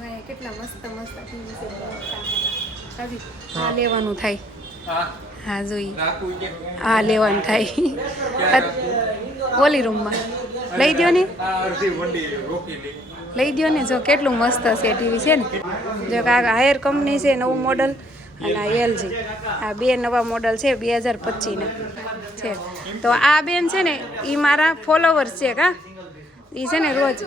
જોઈએ કેટલા મસ્ત મસ્ત આ લેવાનું થાય. હા. હા જોઈ આ લેવાનું થાય. ઓલી રૂમમાં. લઈ દો ને. લઈ દ્યો ને જો કેટલું મસ્ત છે ટીવી છે ને. જો આ હાયર કંપની છે નવું મોડલ અને આ એલજી. આ બે નવા મોડલ છે બે હજાર પચીસના. છે. તો આ બેન છે ને એ મારા ફોલોવર્સ છે કા? એ છે ને રોજ એ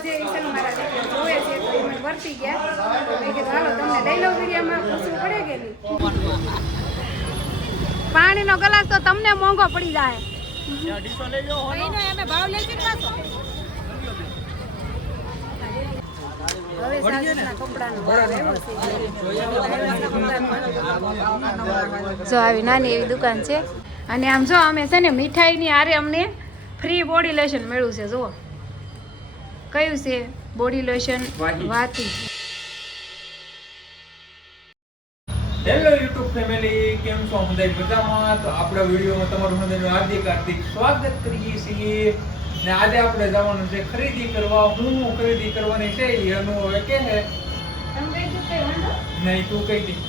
છે ને મારા જોવે છે વર્તી ગયા. મેં કીધું હાલો તમને લઈ લઉં વિડીયોમાં પૂછવું પડે કે નહીં? પાણીનો ગ્લાસ તો તમને મોંઘો પડી જાય. જો આવી નાની એવી દુકાન છે. અને આમ જો અમે છે ને મીઠાઈની આરે અમને ફ્રી બોડી લેશન મળ્યું છે જુઓ. કયું છે? Body lotion. વાતી. Hello YouTube family કેમ છો? બધા મજામાં? તો આપણા વિડીયોમાં તમારું બધાનું હાર્દિક હાર્દિક સ્વાગત કરીએ છીએ. ને આજે આપણે જવાનું છે ખરીદી કરવા. હું હું ખરીદી કરવાની છે એ અનુ હવે કે વાંધો? નહીં તું કઈ દી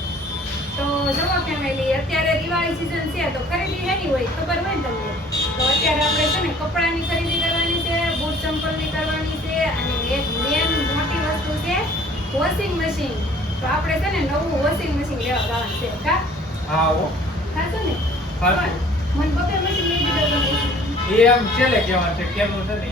તો જુઓ ફેમિલી અત્યારે દિવાળી સીઝન છે તો ખરીદી હેની હોય ખબર હોય ને તમને? તો અત્યારે આપણે છે ને કપડાની ખરીદી કરવાની છે બૂટ ચંપલની કરવાની વસ્તુ છે વોશિંગ મશીન તો આપણે છે ને નવું વોશિંગ મશીન લેવા જવાનું છે કા? હા ઓ ખાશો ને. મને બપે મશીન લઈ દીધો એ આમ છેલ્લે કહેવાનું છે કેમનું છે ને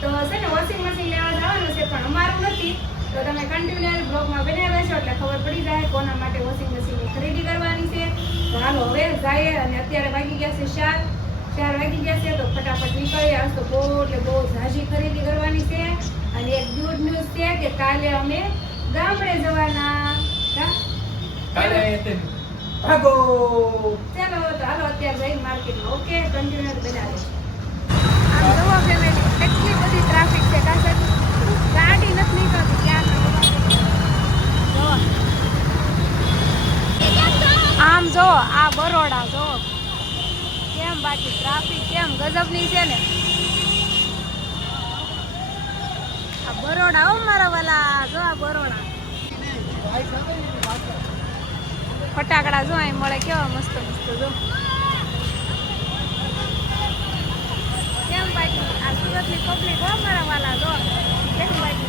તો છે ને વોશિંગ મશીન લેવા જવાનું છે પણ અમારું નથી. તો તમે કન્ટિન્યુઅલ બ્લોગમાં બનાવ્યા છો એટલે ખબર પડી જાય કોના માટે વોશિંગ મશીનની ખરીદી કરવાની છે. તો હાલો હવે જઈએ અને અત્યારે વાગી ગયા છે ચાર. ચાર વાગી ગયા છે તો ફટાફટ નીકળીએ. આજ તો બહુ એટલે બહુ ઝાઝી ખરીદી કરવાની છે. અને એક કાલે અમે ગામડે જવાના. કા? કાલે ભાગો. ચાલો તો હાલો અત્યારે જઈ માર્કેટમાં ઓકે કન્ટિન્યુઅર બનાવે. આમ નવા ફેમિલી એટલી બધી ટ્રાફિક છે કાસર ગાડી નથી નીકળતી ક્યાં આમ જો આ બરોડા જો. કેમ બાકી ટ્રાફિક કેમ ગજબની છે ને આ બરોડા હો મારા વાલા, જો આ બરોડા. ફટાકડા જો અહીં મળે, કેવા મસ્ત મસ્ત, જો. કેમ બાકી આ સુરતની પબ્લિક હો મારા વાલા, જો. કેમ બાકી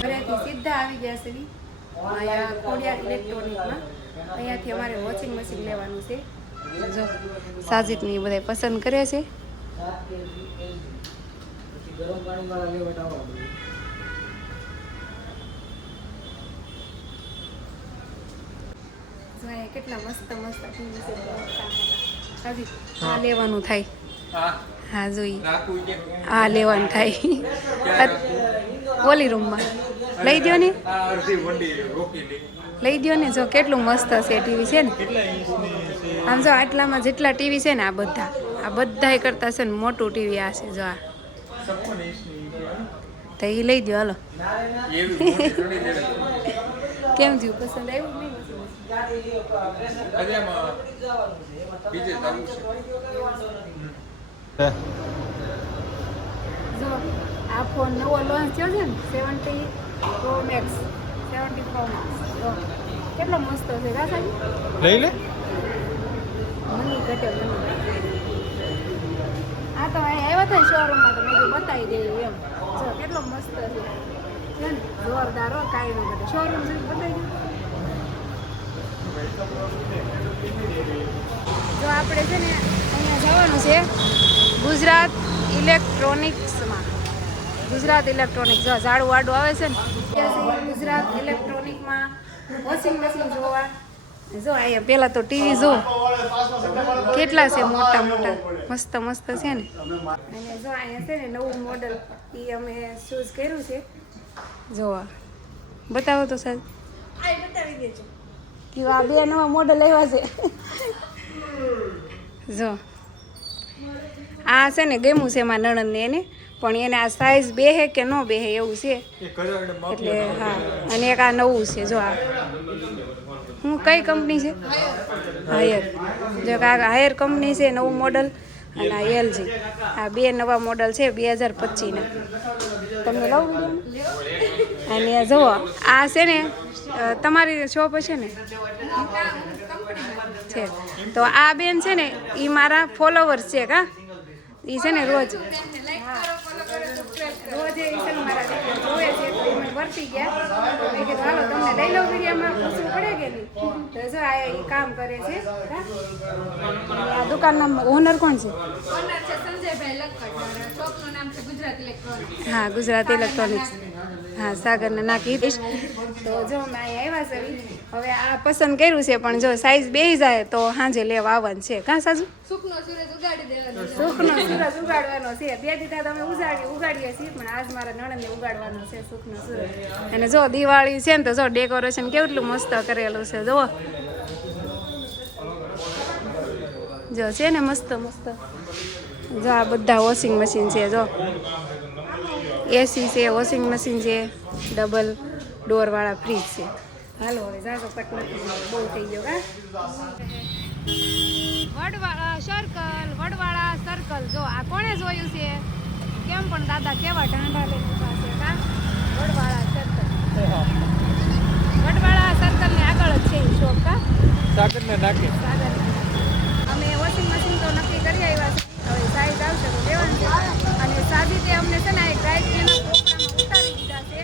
ઘરેથી સીધા આવી ગયા છે અહીંયા કોડિયા ઇલેક્ટ્રોનિકમાં અહીંયાથી અમારે વોશિંગ મશીન લેવાનું છે. જો, સાજીદની બધા પસંદ કરે છે. જો અહીંયા કેટલા મસ્ત મસ્ત આ લેવાનું થાય. હા. જોઈ. આ લેવાનું થાય. ઓલી રૂમમાં. લઈ દ્યો ને. લઈ દ્યો ને જો કેટલું મસ્ત છે ટીવી છે ને. આમ જો આટલામાં જેટલા ટીવી છે ને આ બધા આ બધા કરતા છે ને મોટું ટીવી આ છે જો આ. તો એ લઈ દ્યો હાલો. કેમ થયું? પસંદ આવ્યું જો આ ફોન નવો લોન્ચ થયો છે ને seventy pro max seventy pro max કેટલો મસ્ત છે લઈ લે. મની ઘટે મની આ તો આવ્યા હતા શોરૂમમાં તો બતાવી દઈએ એમ. જો, કેટલો મસ્ત છે. જોરદાર હો, કાંઈ શોરૂમ છે, બતાવી જો, આપણે છે ને અહીંયા જવાનું છે ગુજરાત ઇલેક્ટ્રોનિક્સમાં. ગુજરાત ઇલેક્ટ્રોનિક્સ, જો, ઝાડુ વાડું આવે છે ને ગુજરાત ઇલેક્ટ્રોનિકમાં વોશિંગ મશીન જોવા. જો, અહીંયા પેલા તો ટીવી જો. કેટલા છે મોટા મોટા? મસ્ત મસ્ત છે ને. અને જો, અહીંયા છે ને નવું મોડલ એ અમે ચૂઝ કર્યું છે. જોવા બતાવો તો સર કે આ બે નવા મોડલ આવ્યા છે. જો. આ છે ને ગમ્યું છે એમાં નણંદને એને. પણ એને આ સાઈઝ બેહે કે ન બેહે એવું છે. એટલે હા અને એક આ નવું છે જો આ. હું કઈ કંપની છે? હાયર જો કે આ હાયર કંપની છે નવું મોડલ અને આ એલજી આ બે નવા મોડલ છે બે હજાર પચીસના. તમને લઉં અને જુઓ આ છે ને તમારી શોપ હશે ને? છે. તો આ બેન છે ને એ મારા ફોલોવર્સ છે કા? એ છે ને રોજ રોજ એ છે ને મારા video જોવે છે તો એ મને વર્તી ગયા. મેં કીધું હાલો તમને લઈ લઉં વિડીયોમાં પૂછવું પડે કે નહીં તો જો આ એ કામ કરે છે. હા? આ દુકાનના ઓનર કોણ છે? ઓનર છે સંજયભાઈ લખડ શોપનું નામ છે ગુજરાત ઇલેક્ટ્રોનિક્સ હા ગુજરાત ઇલેક્ટ્રોનિક્સ હા સાગરને નાખી દઈશ. તો જો અમે અહીંયા આવ્યા છે હવે આ પસંદ કર્યું છે પણ જો સાઈઝ બેસી જાય તો સાંજે લેવા આવવાનું છે. કાં સાજુ? સુખનો સૂરજ ઉગાડી દેવાનો સુખનો સૂરજ ઉગાડવાનો છે. બે દીધા તમે ઉગાડી ઉગાડીએ છીએ પણ આજ મારા નણંદને ઉગાડવાનો છે સુખનો સૂરજ. અને જો દિવાળી છે ને તો જો ડેકોરેશન કેટલું મસ્ત કરેલું છે જો જો છે ને મસ્ત મસ્ત. જો આ બધા વોશિંગ મશીન છે જો. એસી છે વોશિંગ મશીન છે ડબલ ડોરવાળા ફ્રીજ છે. હાલો હવે જાજો કટ નથી બહુ થઈ ગયો હા? વડવાળા સર્કલ વડવાળા સર્કલ જો આ કોણે જોયું છે? કેમ પણ દાદા કેવા ઢાંઢા લઈને ઊભા છે કા વડવાળા સર્કલ વડવાળા સર્કલની આગળ જ છે એ શોપ કા સાગરને નાખે સાગર અમે વોશિંગ મશીન તો નક્કી કરી આવ્યા છે હવે સાઈઝ આવશે તો લેવાનું છે અને સાદી તે અમને છે ને એક ડ્રાય ક્લીનર કોપરામાં ઉતારી દીધા છે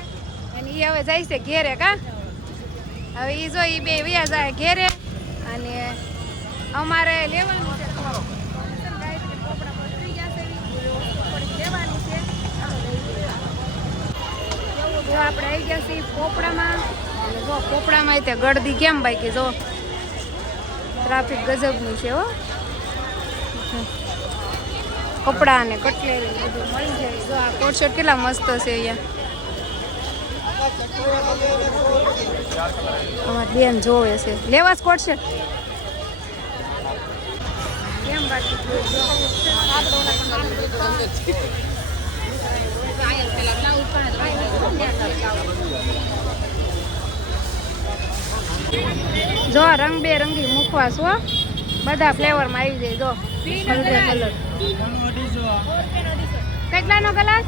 અને એ હવે જાય છે ઘેરે કા? હવે એ જો એ બે વ્યા જાય ઘેરે અને અમારે લેવાનું છે આપણે આવી ગયા છીએ પોપડામાં. જો પોપડામાં તે ગળદી કેમ ભાઈ જો? ટ્રાફિક ગજબનું છે હો. કપડાં અને કટલેરી બધું મળી જાય. જો આ કોટશર્ટ કેટલા મસ્ત છે અહીંયા. અમારી બેન જોવે છે. લેવા જ પડશે. જો રંગબેરંગી મૂકવા છો બધા ફ્લેવરમાં આવી જાય. જો. કલર. કેટલાનો ગ્લાસ.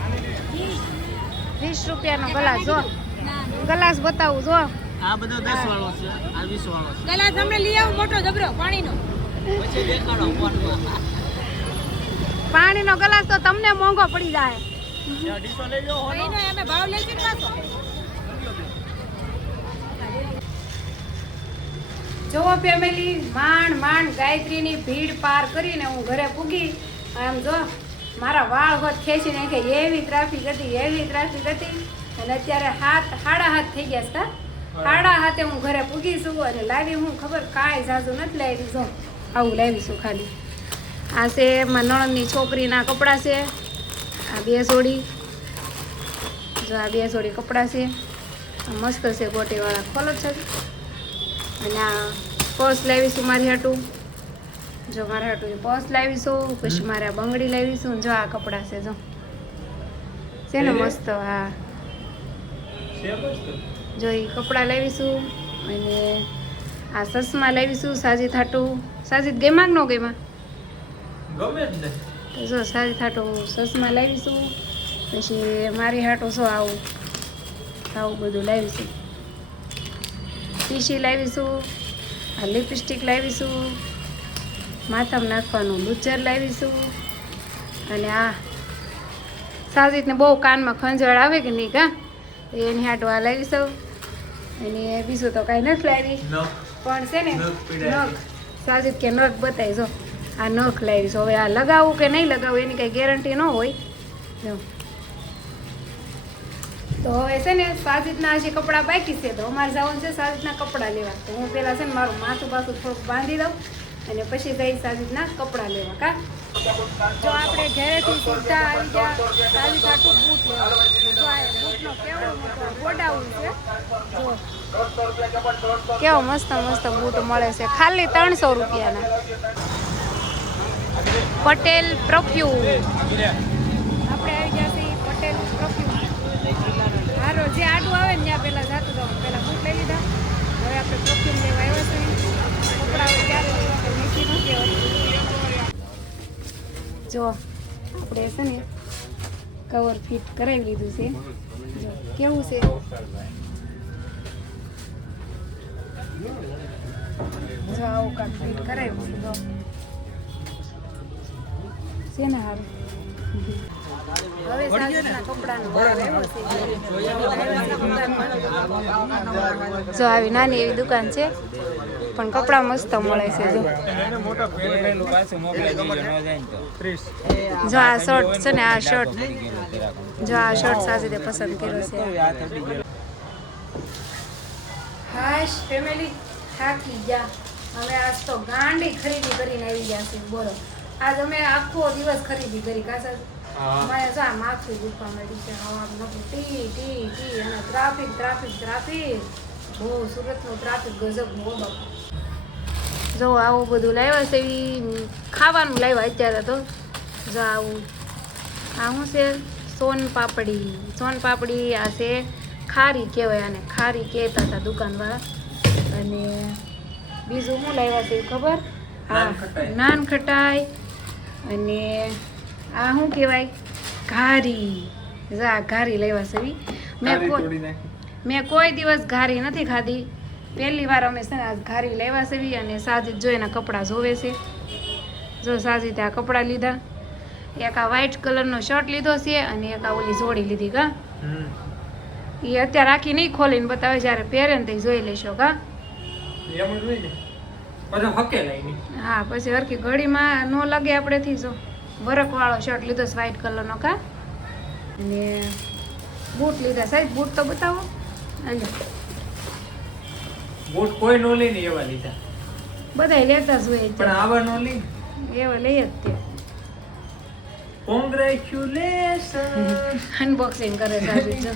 વીસ રૂપિયાનો ગ્લાસ જો. ગ્લાસ બતાવું જો. આ બધો 10 વાળો છે આ 20 વાળો છે. કલા તમને લઈ આવ મોટો જબરો પાણીનો. પછી દેખાડો ફોનમાં. પાણીનો ગ્લાસ તો તમને મોંઘો પડી જાય. અઢીસો લઈ લો અમે ભાવ લેશું ને પાછો. જોવો ફેમિલી માંડ માંડ ગાયત્રીની ભીડ પાર કરીને હું ઘરે પૂગી. આમ જો મારા વાળ હોત ખેંચી નાખે એવી ટ્રાફિક હતી એવી ટ્રાફિક હતી. અને અત્યારે હાથ હાડા હાથ થઈ ગયા છે હા? હાડા હાથે હું ઘરે પૂગી છું અને લાવી હું ખબર? કાંઈ જાજુ નથી લાવી જો. આવું લાવીશું ખાલી. આ છે મારા નણંદની છોકરીના કપડાં છે. આ બે જોડી. જો આ બે જોડી કપડાં છે. મસ્ત છે ગોટીવાળા ખોલો છે અને આ પર્સ લાવીશું મારી હાટું. જો મારા હાટું પર્સ લાવીશું પછી મારે બંગડી લાવીશું જો આ કપડાં છે જો. છે ને મસ્ત હા. જો એ કપડાં લાવીશું અને આ સસમાં લાવીશું સાજી થાટું સાજી ગેમાં ન ગેમાં ગમે જ ને તો જો સાજી થાટું સસમાં લાવીશું પછી મારી હાટું શું આવું આવું બધું લાવીશું. પીસી લાવીશું આ લિપસ્ટિક લાવીશું માથામાં નાખવાનું લુચર લાવીશું અને આ સાજીતને બહુ કાનમાં ખંજવાળ આવે કે નહીં કા? એની હાટું આ લાવીશું અને બીજું તો કાંઈ નથી લાવી. પણ છે ને નખ સાજિદ કે નખ બતાવી જો. આ નખ લાવીશ. હવે આ લગાવવું કે નહીં લગાવવું એની કાંઈ ગેરંટી ન હોય. જો. તો હવે છે ને સાજિદના હજી કપડાં બાકી છે તો અમારે જવાનું છે સાજિદના કપડાં લેવા. તો હું પહેલાં છે ને મારું માથું પાછું થોડુંક બાંધી દઉં અને પછી જઈ સાજિદના કપડાં લેવા કા? જો આપણે ઘરેથી સીધા આવી ગયા સાજીદ આટલું બૂટ જો આ બૂટનો કેવો મોટો ગોડાઉન છે, જો. કેવો મસ્ત મસ્ત બૂટ મળે છે. ખાલી ત્રણસો રૂપિયાના. પટેલ પરફ્યુમ આપણે આવી ગયા છીએ પટેલ પરફ્યુમ હારો, જે આડું આવે ને ત્યાં પહેલાં જાતું તો પહેલાં બૂટ લઈ લીધા. હવે આપણે પરફ્યુમ લેવા આવ્યા છીએ. કપડાં નક્કી નથી હોતું. જો આપણે છે ને કવર ફિટ કરાવી લીધું છે. જો કેવું છે? જો આવું કાંક ફિટ કરાવ્યું છે જો. છે ને હારું? હવે સાંજના કપડાનો ભાવ એવો છે. જો આવી નાની એવી દુકાન છે. પણ કપડાં મસ્ત મળે છે જો. જો આ શર્ટ છે ને, આ શર્ટ. જો આ શર્ટ સાજી પસંદ કર્યો છે. હાશ ફેમિલી થાકી ગયા. અમે આજ તો ગાંડી ખરીદી કરીને આવી ગયા છે, બોલો. આજ અમે આખો દિવસ ખરીદી કરી. કાસા મારે જો આ માથું દુખવા માંડ્યું છે હવાનું ટી ટી ટી, અને ટ્રાફિક ટ્રાફિક ટ્રાફિક બહુ સુરતનું ટ્રાફિક ગજબ બહુ જો આવું બધું લાવ્યા છે એ ખાવાનું લાવ્યા અત્યારે તો. જો આવું. આ શું છે? સોન પાપડી. સોન પાપડી આ છે ખારી કહેવાય આને. ખારી કહેતા હતા દુકાનવાળા. અને બીજું શું લાવ્યા છે ખબર? હા નાન ખટાઈ. અને આ શું કહેવાય? ઘારી. જા ઘારી લાવ્યા છે મેં મેં કોઈ દિવસ ઘારી નથી ખાધી. પહેલી વાર અમે છે ને આ ઘારી લેવા સેવી અને સાજી જો એના કપડાં જોવે છે. જો સાજી આ કપડાં લીધા. એક આ વ્હાઈટ કલરનો શર્ટ લીધો છે અને એક આ ઓલી જોડી લીધી કા એ અત્યારે આખી નહીં ખોલીને બતાવે જ્યારે પહેરે ને તે જોઈ લેશો કા હા પછી હરખી ઘડીમાં ન લાગે આપણેથી જો. વરખવાળો શર્ટ લીધો છે વ્હાઈટ કલરનો કા અને બૂટ લીધા. સાહેબ બૂટ તો બતાવો. અને બૂટ કોઈ નો લે ને એવા લીધા. બધાય લેતા જ હોય પણ આવા નો લે. એવા લઈએ જ તે. કોંગ્રેચ્યુલેશન અનબોક્સિંગ કરે સાહેબ જો.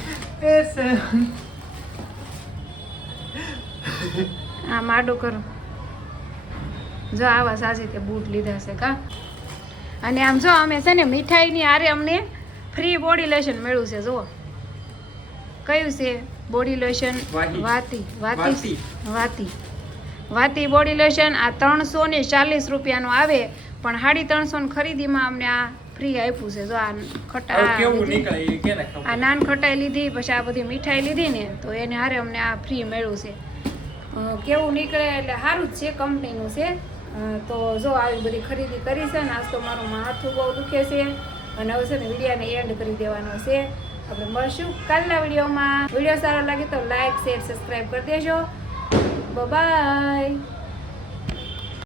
આ માડું કરો. જો આવા સાજી તે બૂટ લીધા છે કા? અને આમ જો અમે છે ને મીઠાઈની આરે અમને ફ્રી બોડી લેશન મળ્યું છે જુઓ. કયું છે? બોડી લોશન વાતી વાતી. વાતી. વાતી. બોડી લોશન આ ત્રણસો ને ચાલીસ રૂપિયાનું આવે પણ સાડી ત્રણસો ની ખરીદીમાં અમને આ ફ્રી આપ્યું છે. જો આ ખટા આ નાન ખટાઈ લીધી પછી આ બધી મીઠાઈ લીધી ને તો એને હારે અમને આ ફ્રી મળ્યું છે. કેવું નીકળે એટલે સારું જ છે કંપનીનું છે. તો જો આવી બધી ખરીદી કરી છે ને આજ તો મારું માથું બહુ દુખે છે. અને હવે છે ને વિડીયોને એન્ડ કરી દેવાનો છે. આપણે મળશું કાલના વિડીયોમાં. વીડિયો સારો લાગે તો લાઈક શેર સબસ્ક્રાઈબ કરી દેજો. બાય